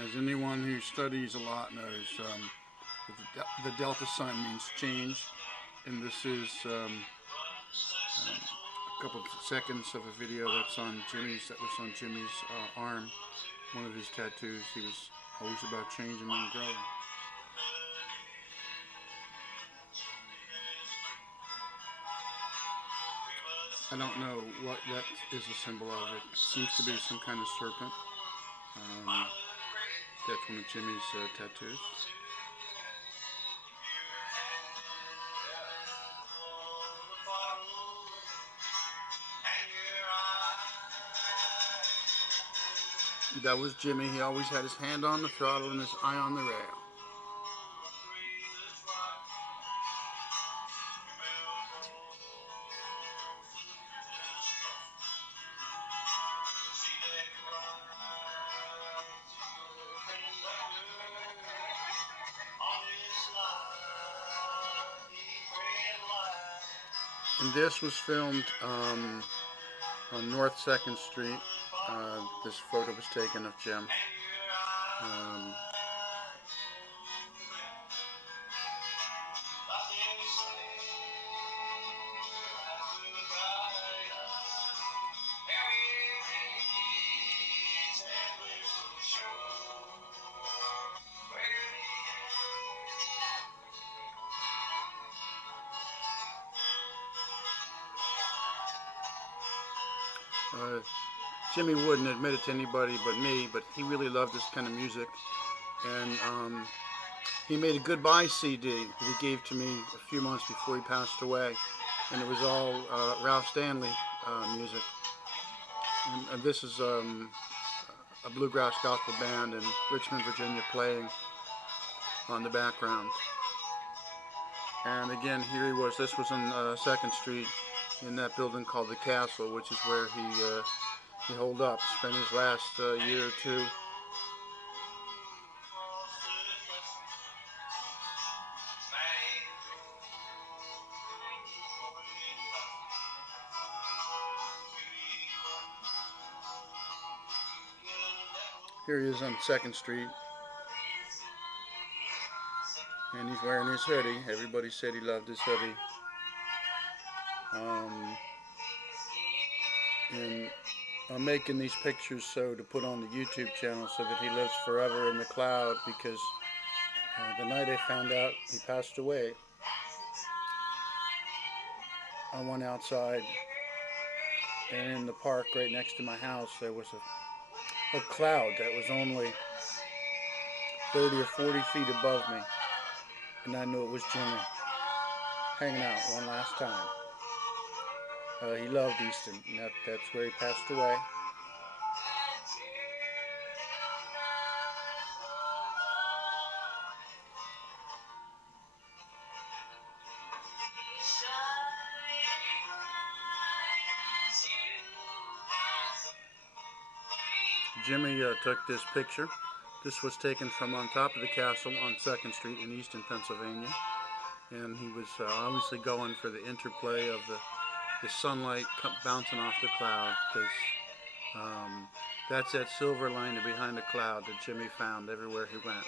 As anyone who studies a lot knows, the delta sign means change, and this is a couple of seconds of a video that was on Jimmy's arm, one of his tattoos. He was always about changing and growing. I don't know what that is a symbol of. It seems to be some kind of serpent. That's one of Jimmy's tattoos. That was Jimmy. He always had his hand on the throttle and his eye on the rail. And this was filmed on North 2nd Street. This photo was taken of Jim. Jimmy wouldn't admit it to anybody but me, but he really loved this kind of music. And he made a goodbye CD that he gave to me a few months before he passed away. And it was all Ralph Stanley music. And this is a bluegrass gospel band in Richmond, Virginia playing on the background. And again, here he was. This was on 2nd Street in that building called the Castle, which is where he holed up, spent his last year or two. Here he is on 2nd Street, and he's wearing his hoodie. Everybody said he loved his hoodie. And I'm making these pictures to put on the YouTube channel so that he lives forever in the cloud, because the night I found out he passed away, I went outside, and in the park right next to my house there was a cloud that was only 30 or 40 feet above me, and I knew it was Jimmy hanging out one last time. He loved Easton, and that's where he passed away. Jimmy took this picture. This was taken from on top of the castle on 2nd Street in Easton, Pennsylvania. And he was obviously going for the interplay of the sunlight bouncing off the cloud, because that's that silver lining behind the cloud that Jimmy found everywhere he went.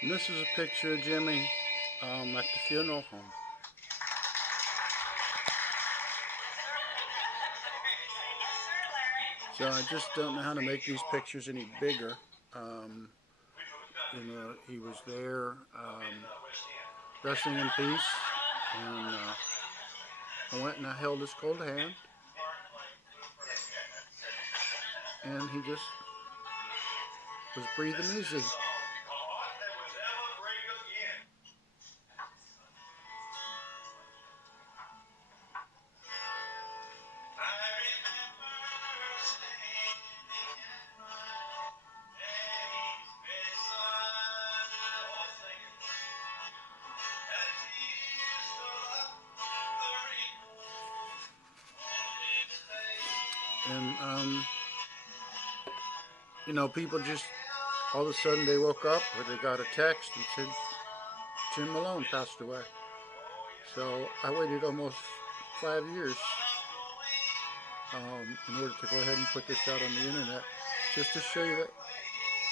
And this is a picture of Jimmy at the funeral home. So I just don't know how to make these pictures any bigger. You know, he was there resting in peace, and I went and I held his cold hand, and he just was breathing easy. And you know, people just all of a sudden they woke up or they got a text and said Jim Malone passed away. So I waited almost 5 years in order to go ahead and put this out on the internet, just to show you that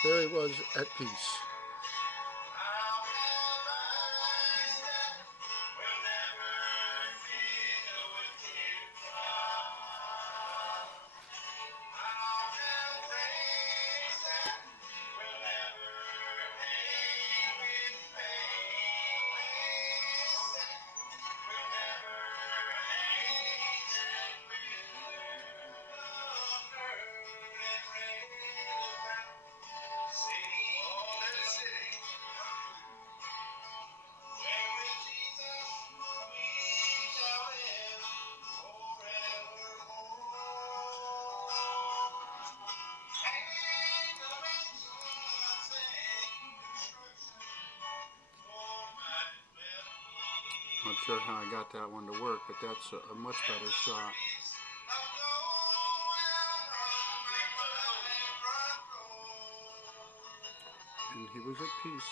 there he was at peace. Not sure how I got that one to work, but that's a much better shot. And he was at peace.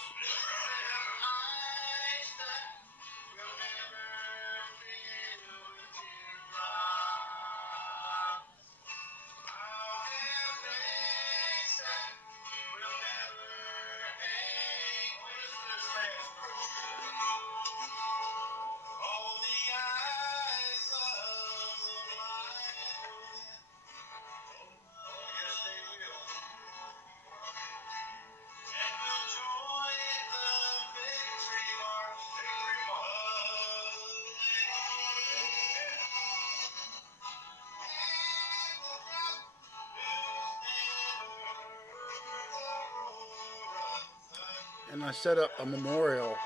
And I set up a memorial.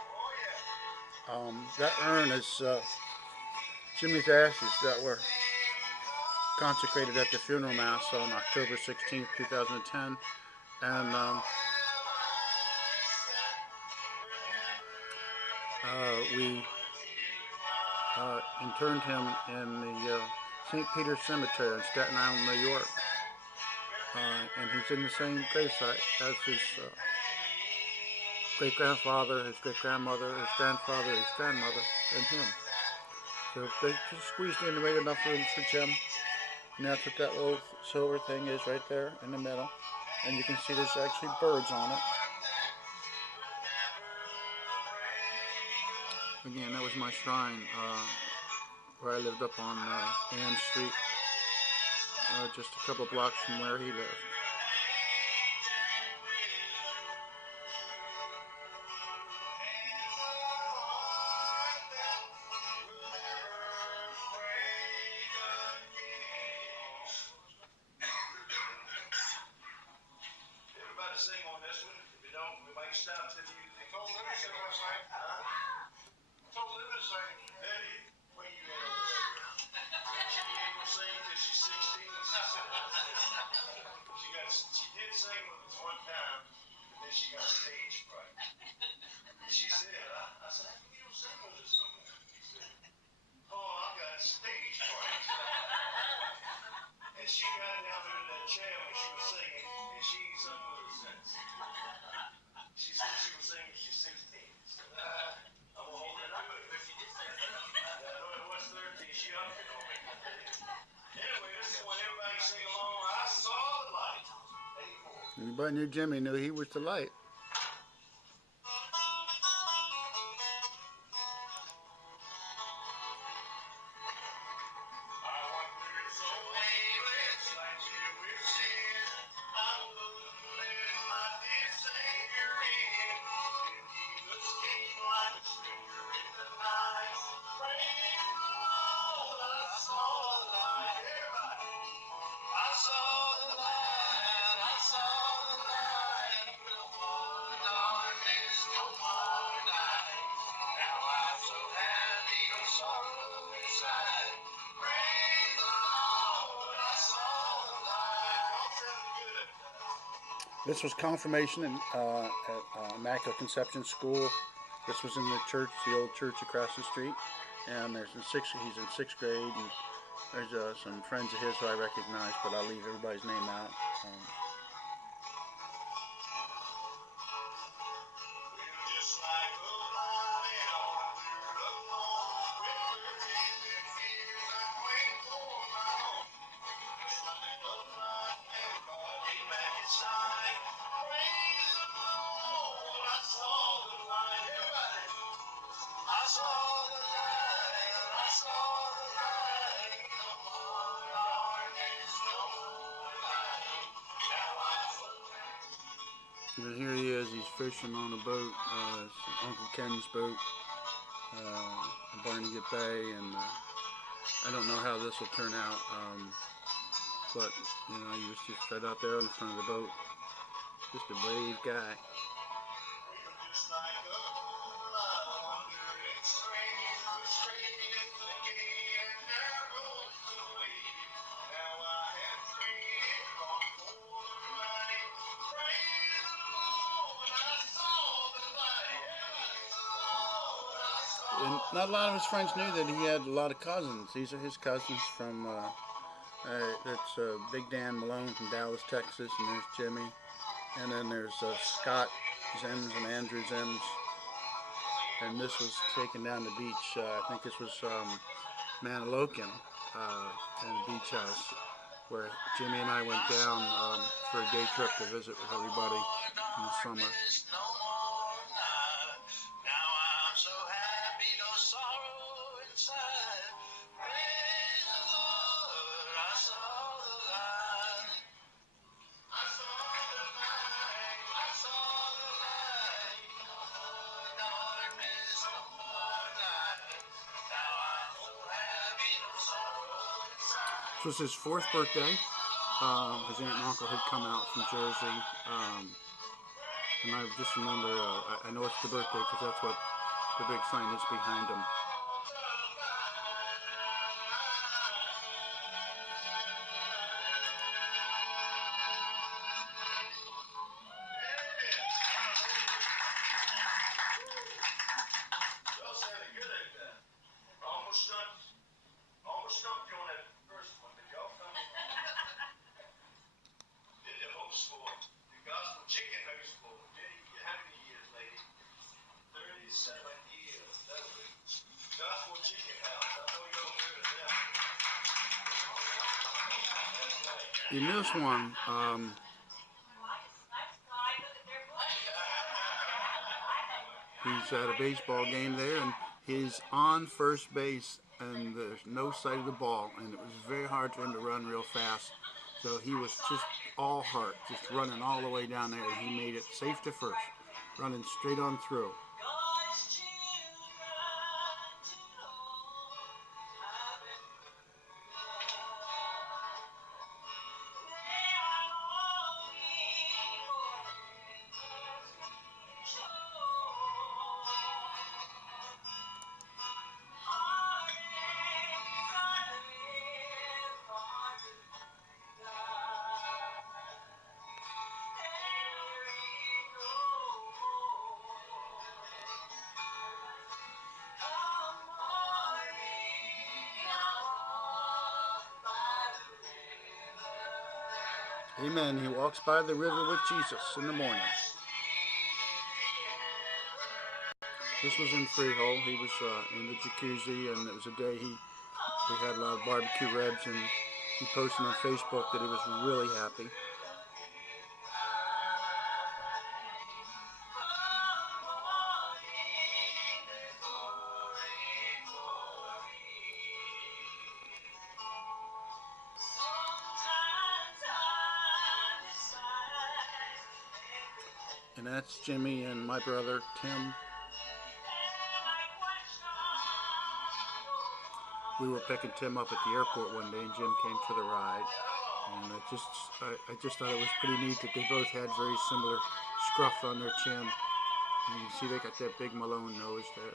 That urn is Jimmy's ashes that were consecrated at the funeral mass on October 16th, 2010. And we interned him in the St. Peter's Cemetery in Staten Island, New York. And he's in the same gravesite as his great-grandfather, his great-grandmother, his grandfather, his grandmother, and him. So they just squeezed in and made enough room for Jim. And that's what that little silver thing is right there in the middle. And you can see there's actually birds on it. Again, that was my shrine where I lived up on Ann Street, just a couple blocks from where he lived. Sing on this one. If you don't, we might stop till you. I told Libby to sing. Huh? I told Libby to sing. Libby, where you at over there? She ain't gonna sing till she's 16. She did sing with us one time, and then she got stage fright. She said, I said, how come you don't sing with us no more? She said, oh, I got stage fright. And she got down there in that chair when she was singing, and she ain't sung with us since. She said she was singing when she's 16. So, I'm gonna hold her to it. But she did sing. I know it was 13. She up it on me. Anyway, this is when everybody sing along. I saw the light. 84. Anybody knew Jimmy knew he was the light. This was confirmation at Immaculate Conception School. This was in the church, the old church across the street. And he's in sixth grade, and there's some friends of his who I recognize, but I'll leave everybody's name out. And here he is, he's fishing on a boat, Uncle Ken's boat, in Barnegat Bay, and I don't know how this will turn out, but, you know, he was just right out there in front of the boat, just a brave guy. And not a lot of his friends knew that he had a lot of cousins. These are his cousins from, that's Big Dan Malone from Dallas, Texas, and there's Jimmy. And then there's Scott Zems and Andrew Zems. And this was taken down the beach, I think this was Manilokin, in the beach house, where Jimmy and I went down for a day trip to visit with everybody in the summer. This was his 4th birthday. His aunt and uncle had come out from Jersey, and I just remember, I know it's the birthday because that's what the big sign is behind him. In this one, he's at a baseball game there, and he's on first base, and there's no sight of the ball, and it was very hard for him to run real fast. So he was just all heart, just running all the way down there, and he made it safe to first, running straight on through. Amen. He walks by the river with Jesus in the morning. This was in Freehold. He was in the jacuzzi, and it was a day we had a lot of barbecue ribs, and he posted on Facebook that he was really happy. And that's Jimmy and my brother, Tim. We were picking Tim up at the airport one day, and Jim came for the ride. And I just thought it was pretty neat that they both had very similar scruff on their chin. And you can see they got that big Malone nose there.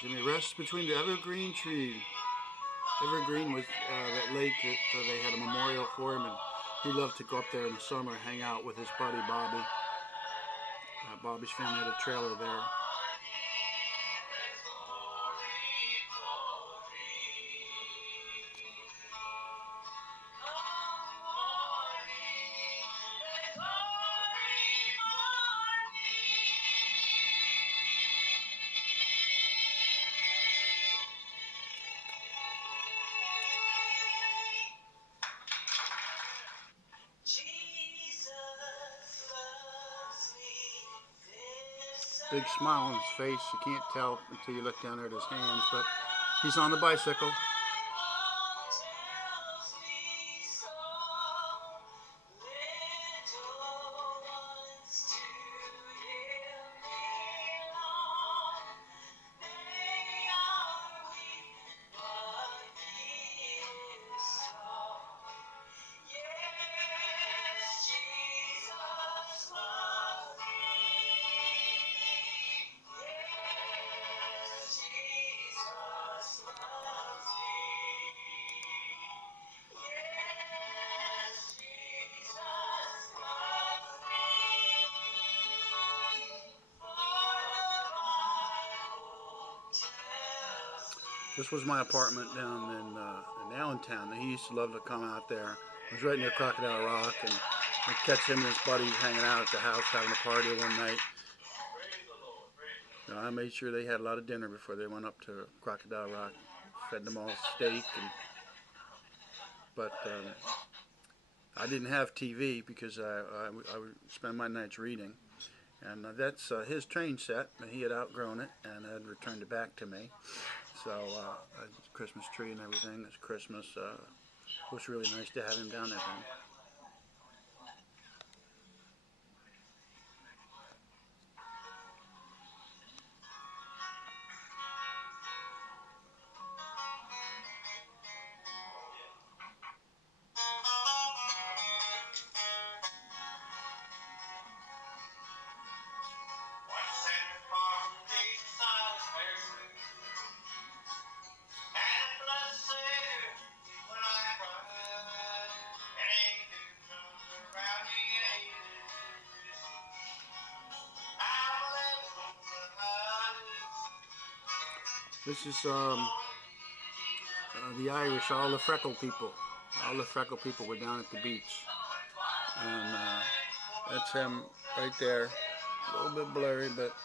Jimmy rests between the evergreen tree. Evergreen was that lake that they had a memorial for him, and he loved to go up there in the summer and hang out with his buddy Bobby. Bobby's family had a trailer there. Big smile on his face. You can't tell until you look down there at his hands, but he's on the bicycle. This was my apartment down in Allentown. He used to love to come out there. It was right near Crocodile Rock, and I'd catch him and his buddies hanging out at the house having a party one night. I made sure they had a lot of dinner before they went up to Crocodile Rock. Fed them all steak, but I didn't have TV because I would spend my nights reading. And that's his train set, and he had outgrown it and had returned it back to me. So Christmas tree and everything. It's Christmas. It was really nice to have him down there then. This is the Irish, all the freckle people. All the freckle people were down at the beach. And that's him right there. A little bit blurry, but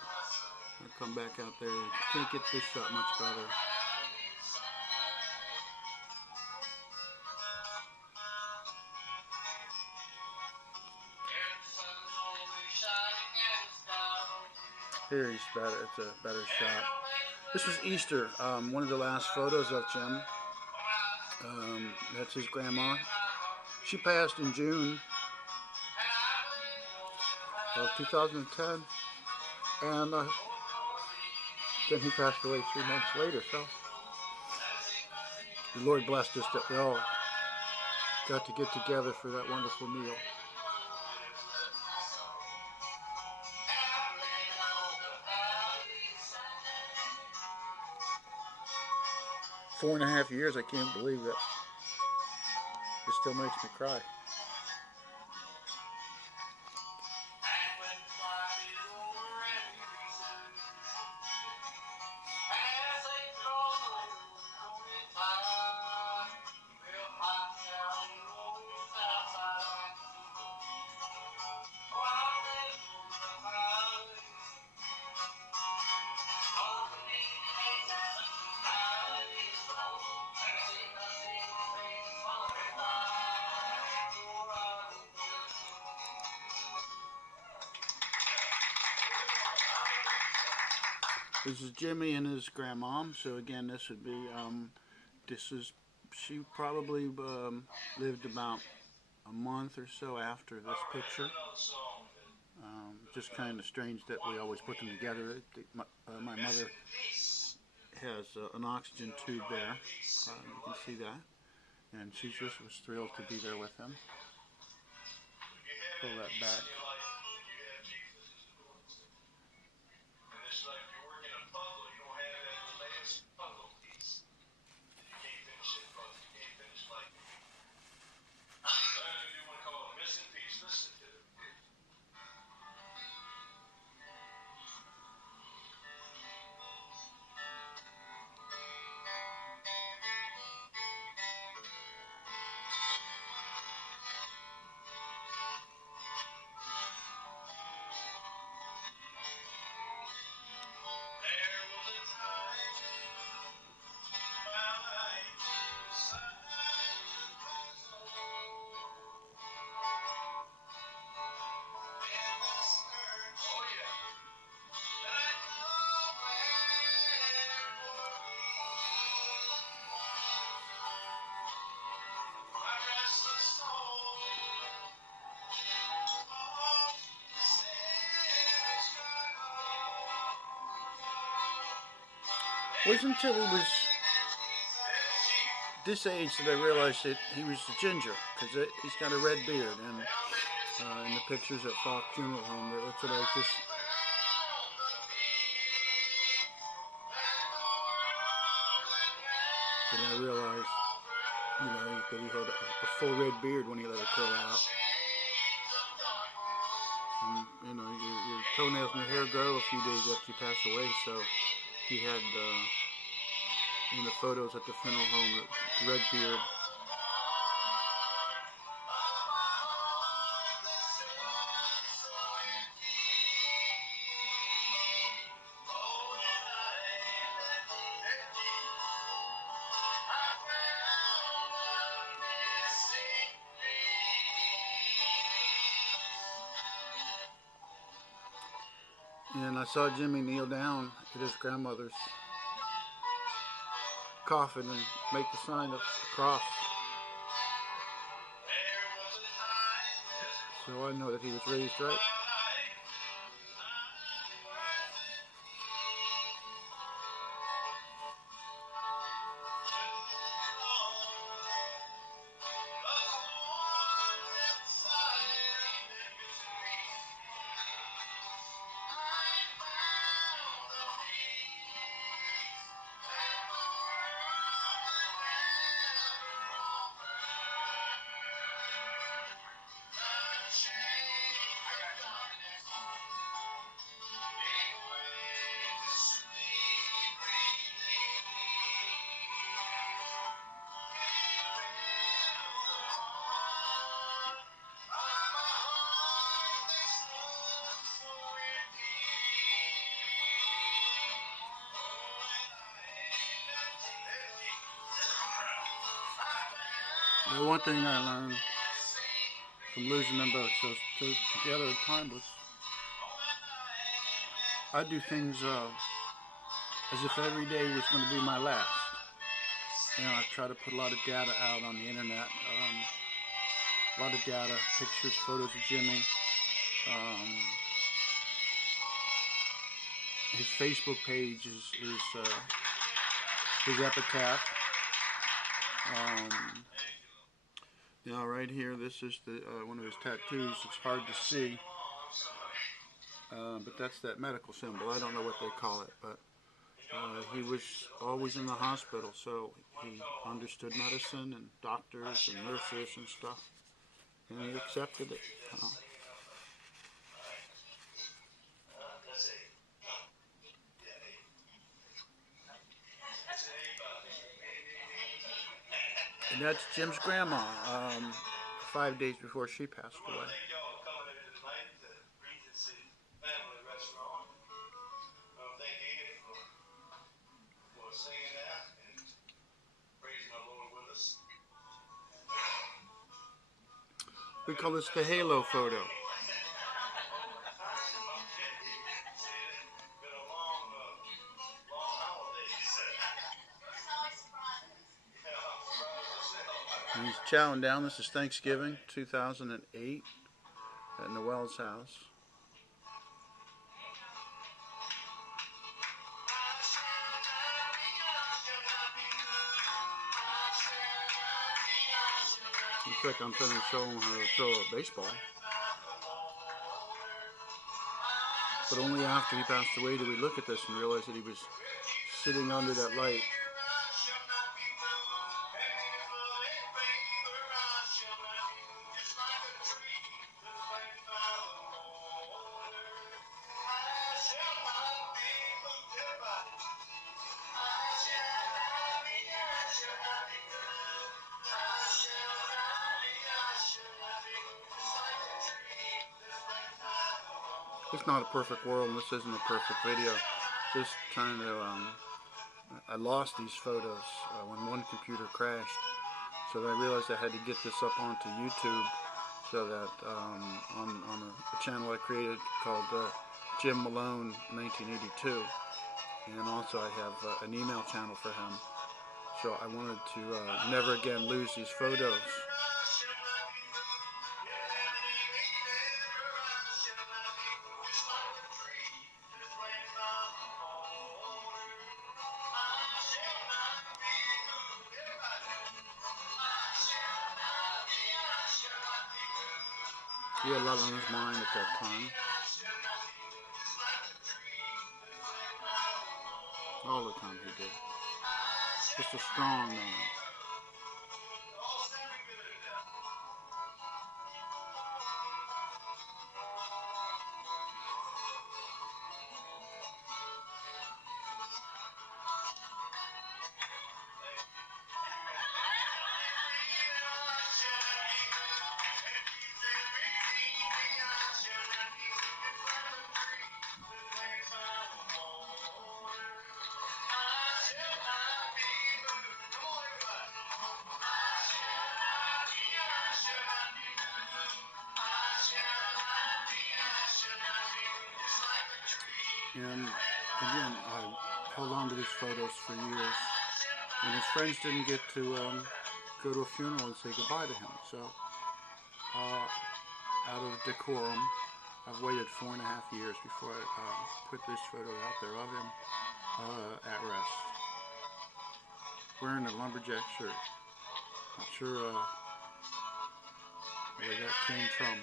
I'll come back out there. Can't get this shot much better. Here he's better. It's a better shot. This was Easter, one of the last photos of Jim. That's his grandma. She passed in June of 2010, and then he passed away 3 months later. So the Lord blessed us that we all got to get together for that wonderful meal. 4.5 years, I can't believe it. It still makes me cry. This is Jimmy and his grandmom. So again, this would be, she probably lived about a month or so after this picture. Just kind of strange that we always put them together. My mother has an oxygen tube there. You can see that. And she just was thrilled to be there with him. Pull that back. It wasn't until he was this age that I realized that he was a ginger, because he's got a red beard, and in the pictures at Falk Funeral Home, that's what I just. And I realized, that he had a full red beard when he let it curl out. And, your toenails and your hair grow a few days after you pass away, so he had, in the photos at the funeral home, the red beard. And I saw Jimmy kneel down at his grandmother's coffin and make the sign of the cross. So I know that he was raised right. The one thing I learned from losing them both together at the time was I do things as if every day was going to be my last. I try to put a lot of data out on the internet, a lot of data, pictures, photos of Jimmy. His Facebook page is his epitaph. Right here, this is the one of his tattoos. It's hard to see, but that's that medical symbol. I don't know what they call it, but he was always in the hospital, so he understood medicine and doctors and nurses and stuff, and he accepted it. And that's Jim's grandma, 5 days before she passed away. We call this the halo photo. And he's chowing down. This is Thanksgiving 2008 at Noel's house. Looks like I'm trying to show him how to throw a baseball. But only after he passed away did we look at this and realize that he was sitting under that light. It's not a perfect world, and this isn't a perfect video. Just trying to, I lost these photos when one computer crashed, so I realized I had to get this up onto YouTube, so that on a channel I created called Jim Malone 1982, and also I have an email channel for him. So I wanted to never again lose these photos. He had a lot on his mind at that time. All the time he did. Just a strong man. And again, I held on to these photos for years, and his friends didn't get to go to a funeral and say goodbye to him. So, out of decorum, I've waited 4.5 years before I put this photo out there of him at rest, wearing a lumberjack shirt. Not sure where that came from.